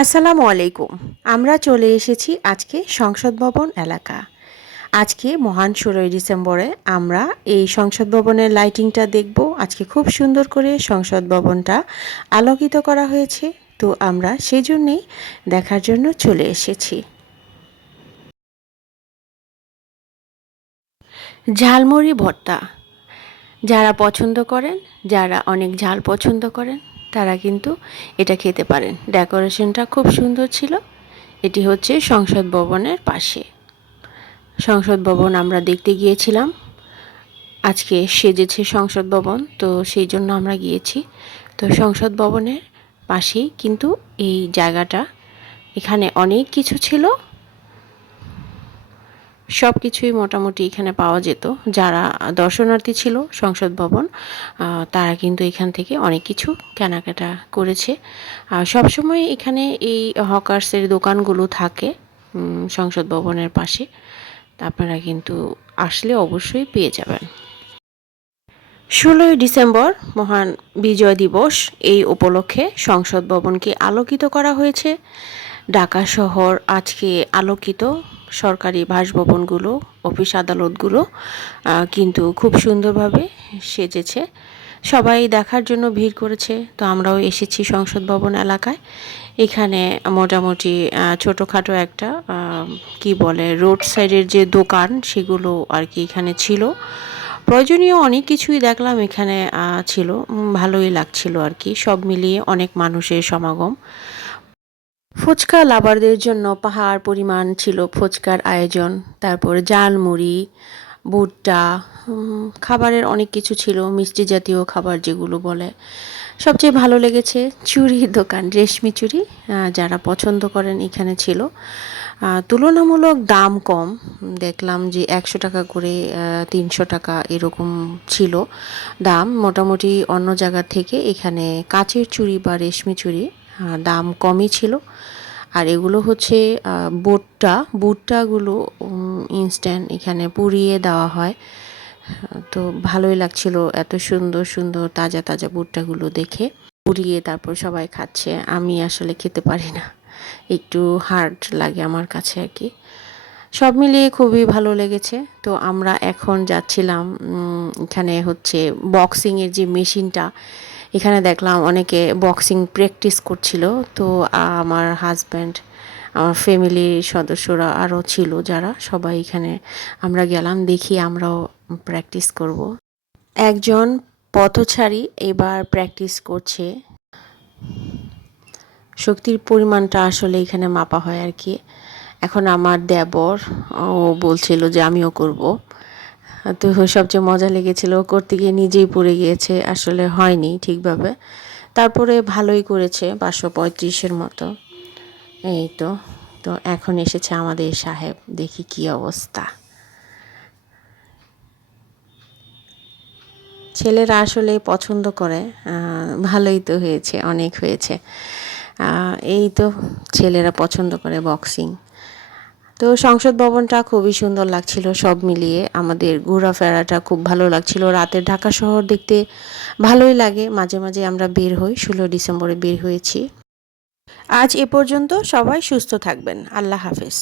আসসালামু আলাইকুম। আমরা চলে এসেছি আজকে সংসদ ভবন এলাকা। আজকে মহান ১৬ই ডিসেম্বরে আমরা এই সংসদ ভবনের লাইটিংটা দেখব। আজকে খুব সুন্দর করে সংসদ ভবনটা আলোকিত করা হয়েছে। তো আমরা সেজন্যেই দেখার জন্য চলে এসেছি। ঝালমুড়ি ভর্তা যারা পছন্দ করেন, যারা অনেক ঝাল পছন্দ করেন, তারা কিন্তু এটা খেতে পারেন। ডেকোরেশনটা খুব সুন্দর ছিল। এটি হচ্ছে সংসদ ভবনের পাশে। সংসদ ভবন আমরা দেখতে গিয়েছিলাম। আজকে সেজেছে সংসদ ভবন, তো সেই জন্য আমরা গিয়েছি। তো সংসদ ভবনের পাশেই কিন্তু এই জায়গাটা, এখানে অনেক কিছু ছিল, সব কিছুই মোটামুটি এখানে পাওয়া যেত। যারা দর্শনার্থী ছিল সংসদ ভবন, তারা কিন্তু এখান থেকে অনেক কিছু কেনাকাটা করেছে। সবসময় এখানে এই হকার্সের দোকানগুলো থাকে সংসদ ভবনের পাশে। আপনারা কিন্তু আসলে অবশ্যই পেয়ে যাবেন। ১৬ই ডিসেম্বর মহান বিজয় দিবস, এই উপলক্ষে সংসদ ভবনকে আলোকিত করা হয়েছে। ঢাকা শহর আজকে আলোকিত। সরকারি বাসভবনগুলো, অফিস আদালতগুলো কিন্তু খুব সুন্দরভাবে সেজেছে। সবাই দেখার জন্য ভিড় করেছে। তো আমরাও এসেছি সংসদ ভবন এলাকায়। এখানে মোটামুটি ছোটোখাটো একটা কি বলে রোড সাইডের যে দোকান, সেগুলো আর কি এখানে ছিল। প্রয়োজনীয় অনেক কিছুই দেখলাম এখানে ছিল। ভালোই লাগছিল আর কি। সব মিলিয়ে অনেক মানুষের সমাগম। ফুচকা লাভারদের জন্য পাহাড় পরিমাণ ছিল ফুচকার আয়োজন। তারপর ঝালমুড়ি, ভুট্টা, খাবারের অনেক কিছু ছিল, মিষ্টি জাতীয় খাবার যেগুলো বলে। সবচেয়ে ভালো লেগেছে চুড়ির দোকান, রেশমি চুড়ি যারা পছন্দ করেন এখানে ছিল। তুলনামূলক দাম কম। দেখলাম যে ১০০ টাকা করে ৩০০ টাকা এরকম ছিল দাম। মোটামুটি অন্য জায়গা থেকে এখানে কাচের চুড়ি বা রেশমি চুড়ি দাম কমই ছিল। আর এগুলো হচ্ছে ভুট্টাগুলো ইনস্ট্যান্ট এখানে পুড়িয়ে দেওয়া হয়। তো ভালোই লাগছিল এত সুন্দর সুন্দর তাজা তাজা ভুট্টাগুলো দেখে। পুড়িয়ে তারপর সবাই খাচ্ছে। আমি আসলে খেতে পারি না, একটু হার্ড লাগে আমার কাছে আর কি। সব মিলিয়ে খুবই ভালো লেগেছে। তো আমরা এখন যাচ্ছিলাম, এখানে হচ্ছে বক্সিংয়ের যে মেশিনটা, এখানে দেখলাম অনেকে বক্সিং প্র্যাকটিস করছিল। তো আমার হাজব্যান্ড, আমার ফ্যামিলির সদস্যরা আরও ছিল যারা, সবাই এখানে আমরা গেলাম, দেখি আমরাও প্র্যাকটিস করব। একজন পথচারী এবার প্র্যাকটিস করছে। শক্তির পরিমাণটা আসলে এখানে মাপা হয় আর কি। এখন আমার দেবর ও বলছিল যে আমিও করব। তো সবচেয়ে মজা লেগেছিল, করতে গিয়ে নিজেই পড়ে গিয়েছে, আসলে হয়নি ঠিকভাবে। তারপরে ভালোই করেছে, ৫৩৫-এর মতো। এই তো। তো এখন এসেছে আমাদের সাহেব, দেখি কি অবস্থা। ছেলেরা আসলে পছন্দ করে। ভালোই তো হয়েছে, অনেক হয়েছে। এই তো, ছেলেরা পছন্দ করে বক্সিং। তো সংসদ ভবনটা খুবই সুন্দর লাগছিল। সব মিলিয়ে আমাদের ঘোরাফেরাটা খুব ভালো লাগছিল। রাতের ঢাকা শহর দেখতে ভালোই লাগে। মাঝে মাঝে আমরা বের হই, ১৬ ডিসেম্বরে বের হয়েছি। আজ এ পর্যন্ত। সবাই সুস্থ থাকবেন। আল্লাহ হাফেজ।